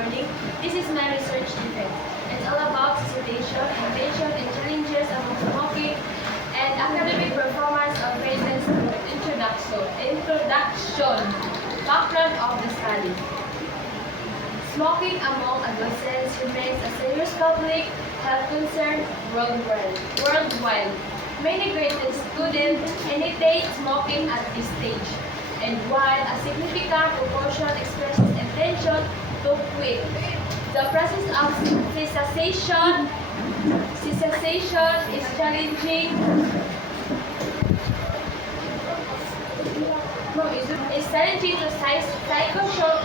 morning. This is my research defect. It's all about situation, invention, and challenges among smoking and academic performance of grade student. Introduction. Background of the study. Smoking among adolescents remains a serious public health concern worldwide. Many grade students initiate smoking at this stage, and while a significant proportion expresses intention to quit, the process of cessation is challenging. Is challenging to psychosocial,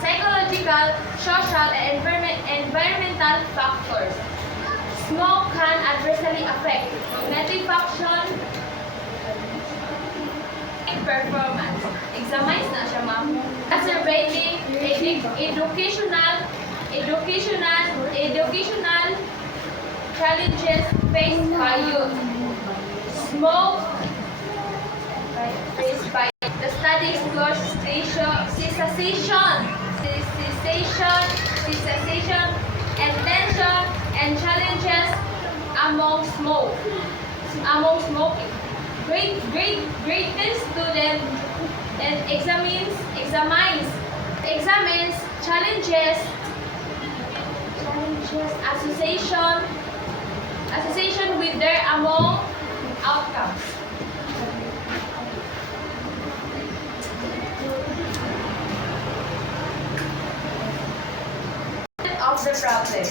psychological, social, and environmental factors. Smoke can adversely affect cognitive function and performance. Examines na siya, ma'am. Exacerbating educational challenges faced by youth. Smoke faced by the study explores cessation, intention, and challenges among smoking. Grade 10 student and examines challenges association with their among outcomes. Of the problem.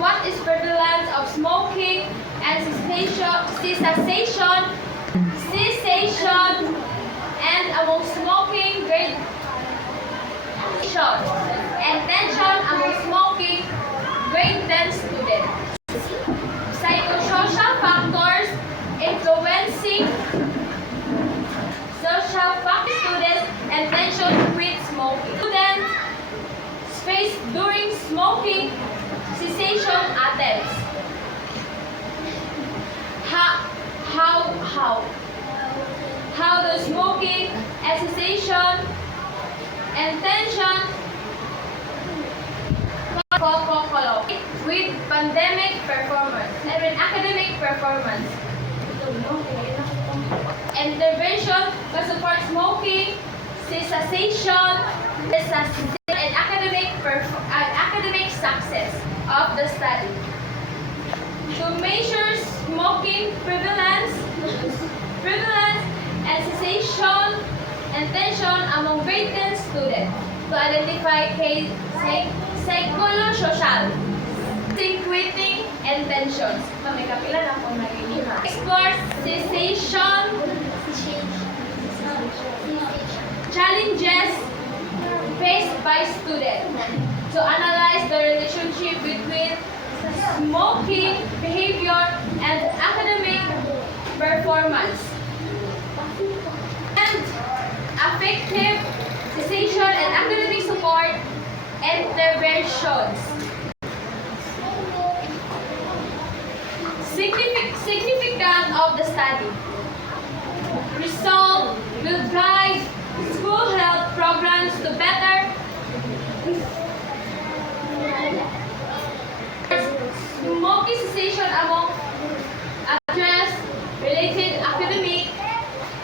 What is prevalence of smoking and cessation and among smoking grade and tension among smoking grade 10 students. Psychosocial factors influencing social factors students and tension with smoking. Students face during smoking cessation attempts. How the smoking cessation and tension with pandemic performance and with academic performance. Intervention to support smoking cessation and academic success of the study. To measure smoking prevalence and cessation and tension among grade 10 students. To identify psychosocial, quitting, and tensions. Explore cessation challenges faced by students. To analyze the relationship between smoking behavior and academic performance. And effective cessation and academic support interventions. Significance of the study. Result will guide school health programs to better smoking cessation among address related academic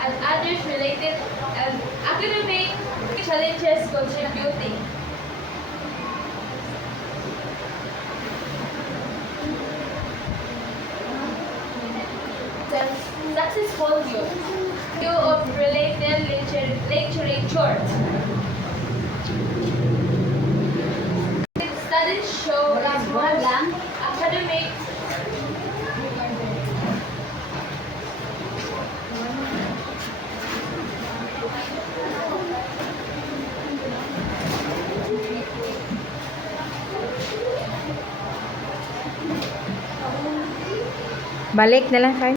and others related academic challenges contributing. Successful view of related literature. Studies show that academic Balik na lang kayo.